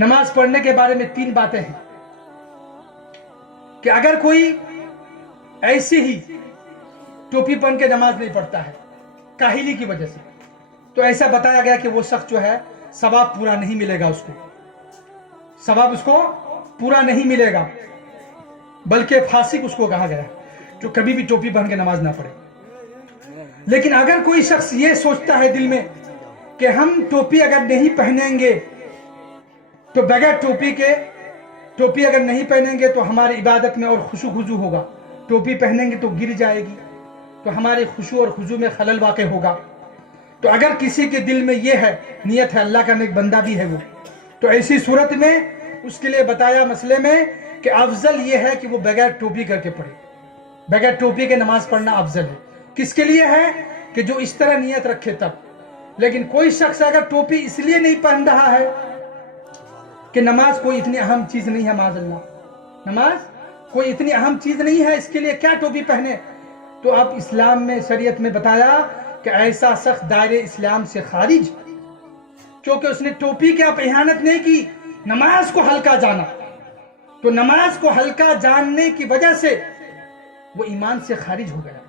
नमाज पढ़ने के बारे में 3 बातें हैं कि अगर कोई ऐसे ही टोपी पहन के नमाज नहीं पढ़ता है काहिली की वजह से, तो ऐसा बताया गया कि वो शख्स जो है सवाब पूरा नहीं मिलेगा, उसको सवाब उसको पूरा नहीं मिलेगा, बल्कि फासिक उसको कहा गया जो कभी भी टोपी पहन के नमाज ना पढ़े। लेकिन अगर कोई शख्स ये सोचता है दिल में कि हम टोपी अगर नहीं पहनेंगे तो बगैर टोपी अगर नहीं पहनेंगे तो हमारी इबादत में और खुशू खुजू होगा, टोपी पहनेंगे तो गिर जाएगी, तो हमारे खुशू और खुजू में खलल वाक़ होगा। तो अगर किसी के दिल में ये है, नियत है, अल्लाह का नेक बंदा भी है वो, तो ऐसी सूरत में उसके लिए बताया मसले में कि अफजल ये है कि वो बगैर टोपी करके पढ़े, बगैर टोपी के नमाज पढ़ना अफजल है। किसके लिए है कि जो इस तरह नियत रखे तब। लेकिन कोई शख्स अगर टोपी इसलिए नहीं पहन रहा है कि नमाज कोई इतनी अहम चीज नहीं है, माज़अल्लाह, नमाज कोई इतनी अहम चीज नहीं है, इसके लिए क्या टोपी पहने, तो अब इस्लाम में, शरीयत में बताया कि ऐसा शख्स दायरे इस्लाम से खारिज, क्योंकि उसने टोपी की आप इहानत नहीं की, नमाज को हल्का जाना, तो नमाज को हल्का जानने की वजह से वो ईमान से खारिज हो गया।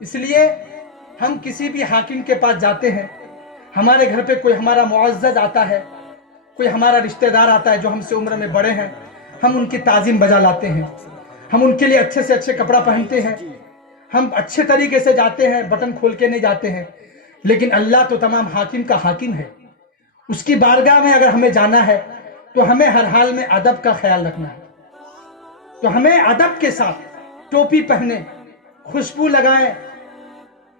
इसलिए हम किसी भी हाकिम के पास जाते हैं, हमारे घर पे कोई हमारा मुअज़्ज़ज़ आता है, कोई हमारा रिश्तेदार आता है जो हमसे उम्र में बड़े हैं, हम उनकी ताज़ीम बजा लाते हैं, हम उनके लिए अच्छे से अच्छे कपड़ा पहनते हैं, हम अच्छे तरीके से जाते हैं, बटन खोल के नहीं जाते हैं। लेकिन अल्लाह तो तमाम हाकिम का हाकिम है, उसकी बारगाह में अगर हमें जाना है तो हमें हर हाल में अदब का ख्याल रखना है। तो हमें अदब के साथ टोपी पहने, खुशबू लगाएं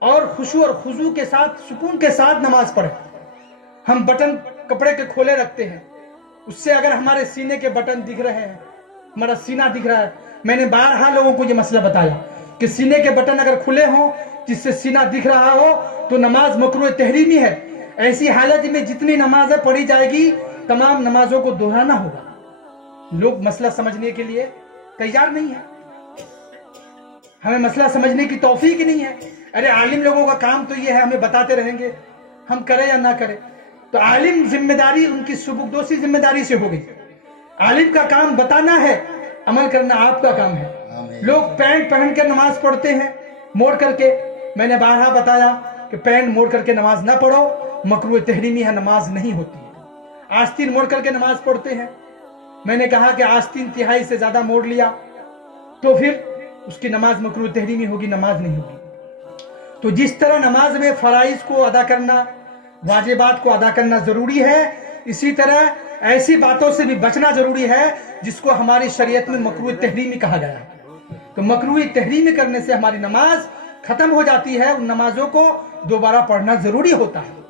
और खुशू और खुजू के साथ, सुकून के साथ नमाज पढ़ें। हम बटन कपड़े के खोले रखते हैं, उससे अगर हमारे सीने के बटन दिख रहे हैं, हमारा सीना दिख रहा है, मैंने बारहा लोगों को ये मसला बताया कि सीने के बटन अगर खुले हों जिससे सीना दिख रहा हो तो नमाज मकरूह तहरीमी है। ऐसी हालत में जितनी नमाजें पढ़ी जाएगी तमाम नमाजों को दोहराना होगा। लोग मसला समझने के लिए तैयार नहीं है, हमें मसला समझने की तौफीक ही नहीं है। अरे आलिम लोगों का काम तो ये है, हमें बताते रहेंगे, हम करें या ना करें। तो आलिम जिम्मेदारी उनकी सुबुकदोशी जिम्मेदारी से हो गई। आलिम का काम बताना है, अमल करना आपका काम है। लोग पैंट पहन के नमाज पढ़ते हैं मोड़ करके, मैंने बारहा बताया कि पैंट मोड़ करके नमाज ना पढ़ो, मकरूह तहरीमी है, नमाज नहीं होती है। आस्तीन मोड़ करके नमाज पढ़ते हैं, मैंने कहा कि आस्तीन तिहाई से ज्यादा मोड़ लिया तो फिर उसकी नमाज मकरूह तहरीमी होगी, नमाज नहीं होगी। तो जिस तरह नमाज में फराइज को अदा करना, वाजिबात को अदा करना जरूरी है, इसी तरह ऐसी बातों से भी बचना जरूरी है जिसको हमारी शरीयत में मकरूह तहरीमी कहा गया है। तो मकरूह तहरीमी करने से हमारी नमाज खत्म हो जाती है, उन नमाजों को दोबारा पढ़ना जरूरी होता है।